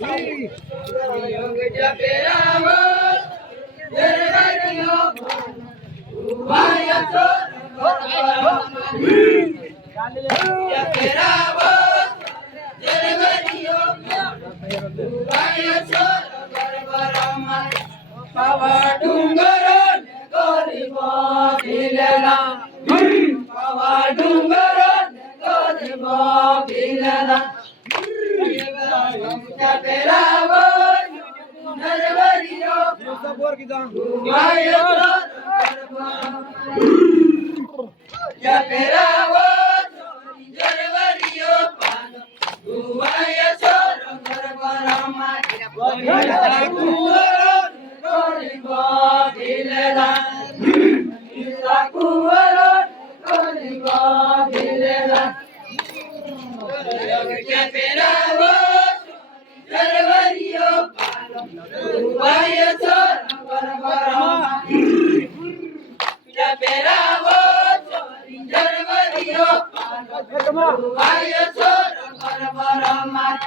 યોગ જપેરાવો જરવારીઓ ઉવાયા છો જપેરાવો જરવારીઓ ઉવાયા છો બરબરામાં પાવા ડુંગરો ને ગરીબો ભીલના પાવા ડુંગરો ને ગરીબો ભીલના જપેરાવો જરવારીઓ ઉવાયા જપેરાવો જરવારીઓ ઉવાયા છો બરબરામાં ગરીબો ભીલના કુંવરો ગરીબો ભીલના જપેરાવો જરવારીઓ ઉવાયા છો બરબરામાં જપેરાવો જરવારીઓ ઉવાયા છો બરબરામાં